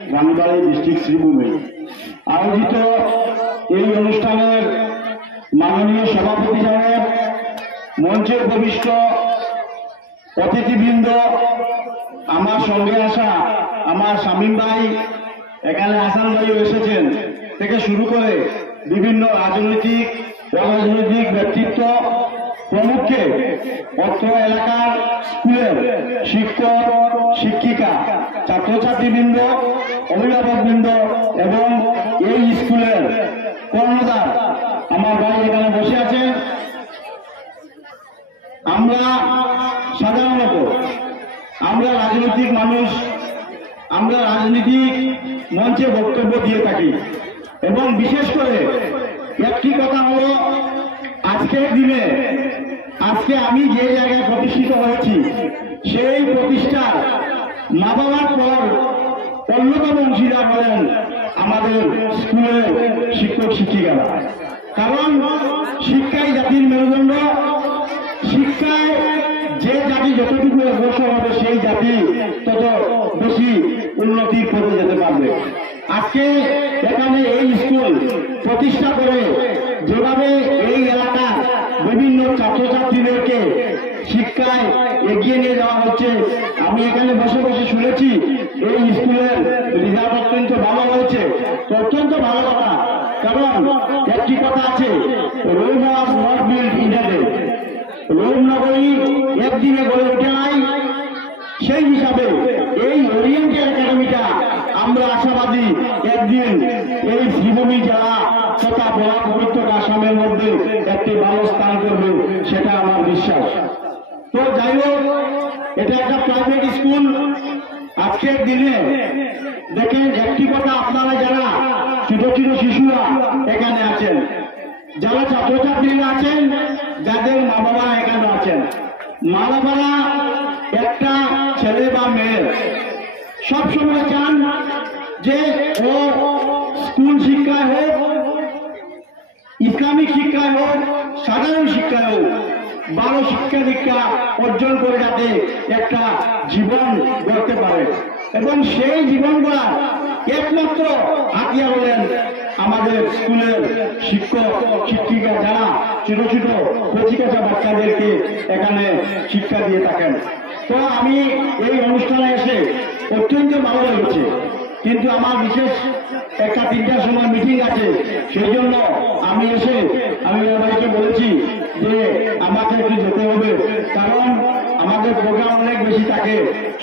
রানীবাড়ী district Sreebhumi আয়োজিত এই অনুষ্ঠানের মাননীয় সভাপতি সাহেব, মঞ্চের উপবিষ্ট অতিথিবৃন্দ, আমার সঙ্গে আসা আমার শামীম ভাই, এখানে হাসান ভাইও এসেছেন, থেকে শুরু করে বিভিন্ন রাজনৈতিক অরাজনৈতিক ব্যক্তিত্ব প্রমুখকে, অত্র এলাকার স্কুলের শিক্ষক শিক্ষিকা, ছাত্রছাত্রীবৃন্দ, অভিভাবকবৃন্দ এবং এই স্কুলের কর্ণধার আমার ভাই এখানে বসে আছেন। আমরা সাধারণত আমরা রাজনৈতিক মানুষ, আমরা রাজনৈতিক মঞ্চে বক্তব্য দিয়ে থাকি এবং বিশেষ করে একটি কথা হলো, আজকের দিনে আজকে আমি যে জায়গায় প্রতিষ্ঠিত হয়েছি সেই প্রতিষ্ঠার মা বাবার পর অন্যতম অংশীদার হলেন আমাদের স্কুলের শিক্ষক শিক্ষিকারা। কারণ শিক্ষাই জাতির মেরুদণ্ড, শিক্ষায় যে জাতি যতটুকু অগ্রসর হবে সেই জাতি তত বেশি উন্নতির পথে যেতে পারবে। আজকে এখানে এই স্কুল প্রতিষ্ঠা করে যেভাবে এই এলাকার বিভিন্ন ছাত্রছাত্রীদেরকে শিক্ষায় এগিয়ে নিয়ে যাওয়া হচ্ছে, আমি এখানে বসে বসে শুনেছি এই স্কুলের রেজাল্ট অত্যন্ত ভালো হয়েছে। অত্যন্ত ভালো কথা, কারণ একটি কথা আছে, Rome was not built in a day. Rome নগরী একদিনে গড়ে ওঠে নাই। সেই হিসাবে এই ওরিয়েন্টাল একাডেমিটা আমরা আশাবাদী একদিন এই শ্রীভূমি জেলা তথা বরাক উপত্যকা আসামের মধ্যে একটি ভালো স্থান করবে, সেটা আমার বিশ্বাস। তো যাই হোক, এটা একটা প্রাইভেট স্কুল। আজকের দিনে দেখেন একটি কথা, আপনারা যারা ছোট ছোট শিশুরা এখানে আছেন, যারা ছাত্রছাত্রীরা আছেন, যাদের মা বাবা এখানে আছেন, মা বাবারা একটা ছেলে বা মেয়ের সবসময় চান যে ও স্কুল শিক্ষায় হোক, ইসলামিক শিক্ষায় হোক, সাধারণ শিক্ষায় হোক, ভালো শিক্ষা দীক্ষা অর্জন করে যাতে একটা জীবন গড়তে পারে। এবং সেই জীবন গড়ার একমাত্র হাতিয়ার হলেন আমাদের স্কুলের শিক্ষক শিক্ষিকা, যারা ছোট ছোট কচিকাঁচা বাচ্চাদেরকে এখানে শিক্ষা দিয়ে থাকেন। তো আমি এই অনুষ্ঠানে এসে অত্যন্ত ভালো লেগেছে, কিন্তু আমার বিশেষ একটা 3টার সময় মিটিং আছে, সেই জন্য আমি এসে আমি ভাইকে বলেছি যে আমাকে একটু যেতে হবে, কারণ আমাদের প্রোগ্রাম অনেক বেশি থাকে,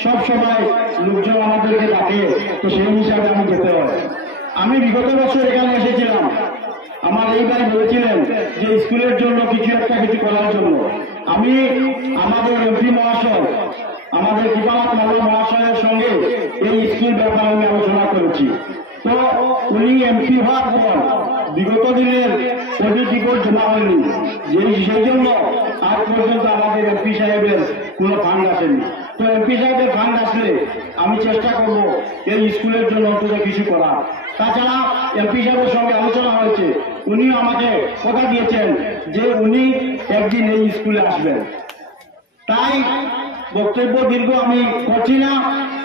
সব সময় লোকজন আমাদেরকে ডাকে, তো সেই হিসাবে আমি যেতে হয়। আমি বিগত বছর এখানে এসেছিলাম, আমার এই ভাই বলেছিলেন যে স্কুলের জন্য কিছু একটা কিছু করার জন্য। আমি আমাদের এমপি মহাশয়, আমাদের কিফায়াত মাওলা মহাশয়ের সঙ্গে এই স্কুল ব্যাপারে আমি আলোচনা করেছি। তো উনি এমপি হওয়ার পর বিগত দিনের অডিট রিপোর্ট জমা হয়নি, সেই জন্য আজ পর্যন্ত আমাদের এমপি সাহেবের কোনো ফান্ড আসেনি। তো এমপি সাহেবের ফান্ড আসলে আমি চেষ্টা করব এই স্কুলের জন্য অন্তত কিছু করার। তাছাড়া এমপি সাহেবের সঙ্গে আলোচনা হয়েছে, উনিও আমাকে কথা দিয়েছেন যে উনি একদিন এই স্কুলে আসবেন। তাই বক্তব্য দীর্ঘ আমি করছি না,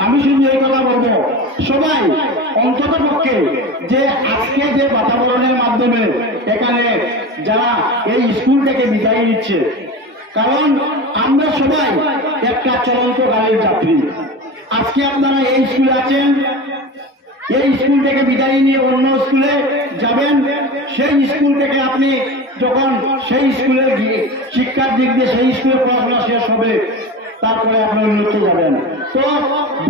আমি শুধু এই কথা বলবো, সবাই অন্তত পক্ষে যে আজকে যে বাতাবরণের মাধ্যমে এখানে যারা এই স্কুল থেকে বিদায় নিচ্ছে, কারণ আমরা সবাই একটা চলন্ত গাড়ির যাত্রী। আজকে আপনারা এই স্কুলে আছেন, এই স্কুল থেকে বিদায় নিয়ে অন্য স্কুলে যাবেন, সেই স্কুল থেকে আপনি যখন সেই স্কুলে শিক্ষার দিক দিয়ে সেই স্কুলে পড়াশোনা শেষ হবে, তারপরে আপনি অন্যত্র যাবেন। তো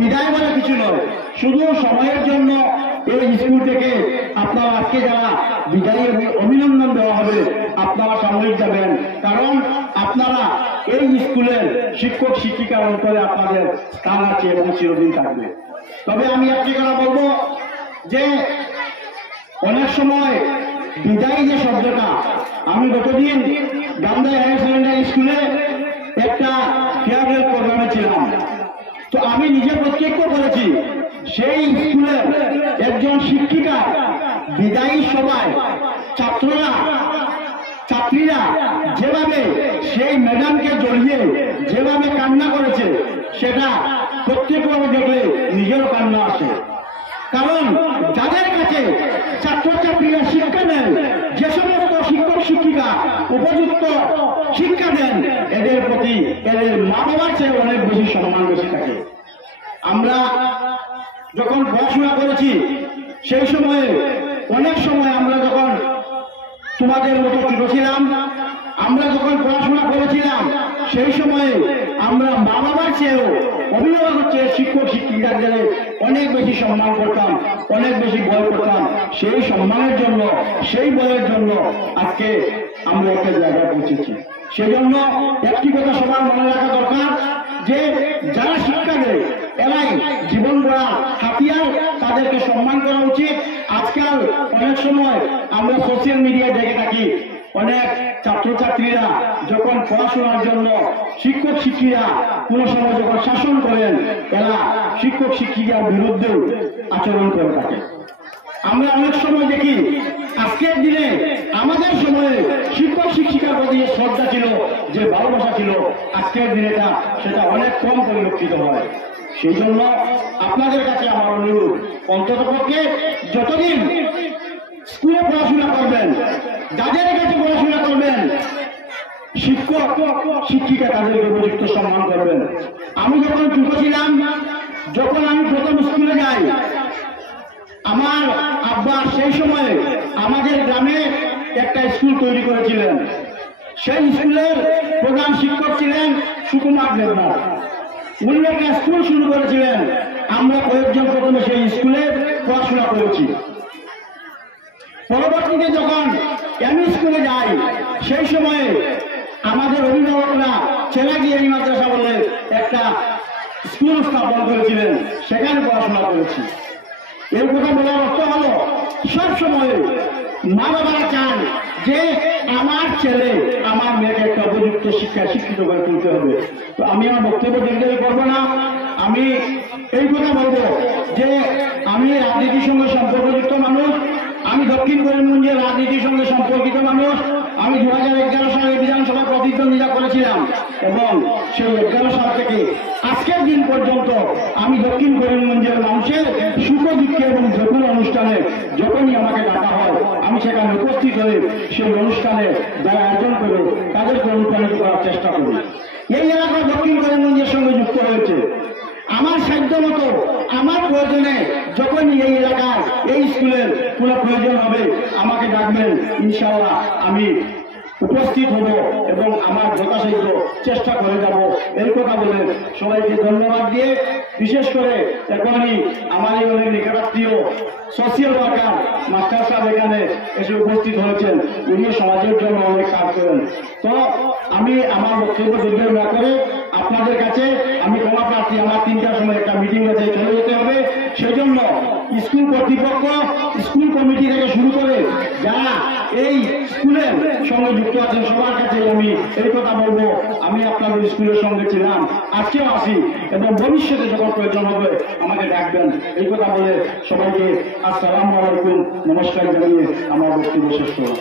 বিদায় বলে কিছু নয়, শুধু সময়ের জন্য এই স্কুল থেকে আপনারা আজকে যারা বিদায়ের অভিনন্দন দেওয়া হবে, আপনারা সাময়িক যাবেন, কারণ আপনারা এই স্কুলের শিক্ষক শিক্ষিকার অন্তরে আপনাদের স্থান আছে এবং চিরদিন থাকবে। তবে আমি একটি কথা বলবো যে অনেক সময় বিদায় যে শব্দটা, আমি গতদিন গান্ধী হায়ার সেকেন্ডারি স্কুলে একটা ফেয়ারওয়েল প্রোগ্রামে ছিলাম। তো আমি নিজে প্রত্যক্ষ করেছি সেই স্কুলের একজন শিক্ষিকা বিদায়ী সভায় ছাত্রীরা যেভাবে সেই ম্যাডামকে জড়িয়ে যেভাবে কান্না করেছে, সেটা প্রত্যেকভাবে দেখলে নিজেরও কান্না আসে। কারণ যাদের কাছে ছাত্রছাত্রীরা শিক্ষা নেন, যে সমস্ত শিক্ষক শিক্ষিকা উপযুক্ত শিক্ষা দেন, এদের প্রতি এদের মা বাবার চেয়ে অনেক বেশি সম্মান বেশি থাকে। আমরা যখন পড়াশোনা করেছি সেই সময়ে অনেক সময় আমরা যখন তোমাদের মতো ছোট ছিলাম, আমরা যখন পড়াশোনা করেছিলাম সেই সময়ে আমরা মা বাবার চেয়েও অভিভাবকের চেয়ে শিক্ষক শিক্ষিকাদের অনেক বেশি সম্মান করতাম, অনেক বেশি ভয় করতাম। সেই সম্মানের জন্য, সেই ভয়ের জন্য আজকে আমরা একটা জায়গায় পৌঁছেছি। সেই জন্য একটি কথা সবার মনে রাখা দরকার যে যারা শিক্ষা দেয় এরাই জীবন গড়া হাতিয়ার, তাদেরকে সম্মান করা উচিত। আজকাল অনেক সময় আমরা সোশ্যাল মিডিয়ায় দেখে থাকি অনেক ছাত্রছাত্রীরা যখন পড়াশোনার জন্য শিক্ষক শিক্ষিকা কোন সময় যখন শাসন করেন, এরা শিক্ষক শিক্ষিকার বিরুদ্ধেও আচরণ করে থাকে। আমরা অনেক সময় দেখি আজকের দিনে আমাদের সময়ে শিক্ষক শিক্ষিকার প্রতি যে শ্রদ্ধা ছিল, যে ভালোবাসা ছিল, আজকের দিনে সেটা অনেক কম পরিলক্ষিত হয়। সেই জন্য আপনাদের কাছে আমার অনুরোধ, অন্ততপক্ষে যতদিন স্কুলে পড়াশোনা করবেন, যাদের কাছে পড়াশোনা করবেন, শিক্ষক শিক্ষিকা তাদেরকে উপযুক্ত সম্মান করবেন। আমি যখন ছোট ছিলাম, যখন আমি প্রথম স্কুলে যাই, আমার আব্বা সেই সময়ে আমাদের গ্রামে একটা স্কুল তৈরি করেছিলেন। সেই স্কুলের প্রধান শিক্ষক ছিলেন সুকুমার দেবনাথ। উনি একটা স্কুল শুরু করেছিলেন। আমরা কয়েকজন প্রথমে সেই স্কুলে পড়াশোনা করেছি। পরবর্তীতে যখন আমি স্কুলে যাই, সেই সময়ে আমাদের অভিভাবকরা চেলাগিয়ারি মাদ্রাসা বলে একটা স্কুল স্থাপন করেছিলেন, সেখানে পড়াশোনা করেছি। এর কথা বলার অর্থ হলো সব সময় মা বাবারা চান যে আমার ছেলে আমার মেয়েকে একটা উপযুক্ত শিক্ষা শিক্ষিত করে তুলতে হবে। তো আমি আমার বক্তব্য দীর্ঘায়িত করবো না। আমি এই কথা বলবো যে আমি রাজনীতির সঙ্গে সম্পর্কযুক্ত মানুষ, আমি দক্ষিণ করিমগঞ্জের রাজনীতির সঙ্গে সম্পর্কিত মানুষ। আমি 2011 সালে বিধানসভা প্রতিদ্বন্দ্বিতা করেছিলাম এবং সেই 11 সাল থেকে আজকের দিন পর্যন্ত আমি দক্ষিণ করিমগঞ্জের মানুষের সুখ দুঃখে এবং যে কোনো অনুষ্ঠানে যখনই আমাকে ডাকা হয় আমি সেখানে উপস্থিত হয়ে সেই অনুষ্ঠানে যারা আয়োজন করে তাদেরকে অনুপ্রাণিত করার চেষ্টা করি। এই এলাকা দক্ষিণ করিমগঞ্জের সঙ্গে যুক্ত হয়েছে। আমার সাধ্য মতো আমার প্রয়োজনে যখনই এই এলাকায় এই স্কুলের কোনো প্রয়োজন হবে আমাকে ডাকবেন, ইনশাআল্লাহ আমি উপস্থিত হব এবং আমার যথাসাধ্য চেষ্টা করে যাব। এই কথা বলে সবাইকে ধন্যবাদ দিয়ে, বিশেষ করে এখনই আমার এই অনেক নিকটাত্মীয় সোশিয়াল ওয়ার্কার মাস্টার সাহেব এখানে এসে উপস্থিত হয়েছেন। উনি সমাজের জন্য অনেক কাজ করেন। তো আমি আমার বক্তব্য দীর্ঘায়িত না করে আপনাদের কাছে আমি ক্ষমা প্রার্থী। আমার 3টার সময় একটা মিটিং আছে, চলে যেতে হবে। সেজন্য স্কুল কর্তৃপক্ষ, স্কুল কমিটি থেকে শুরু করে যারা এই স্কুলের সঙ্গে যুক্ত আছেন সবার কাছে আমি এই কথা বলবো, আমি আপনাদের স্কুলের সঙ্গে ছিলাম, আজকেও আছি এবং ভবিষ্যতে যখন প্রয়োজন হবে আমাকে ডাকবেন। এই কথা বলে সবাইকে আসসালামু আলাইকুম, নমস্কার জানিয়ে আমার বক্তব্য শেষ করব।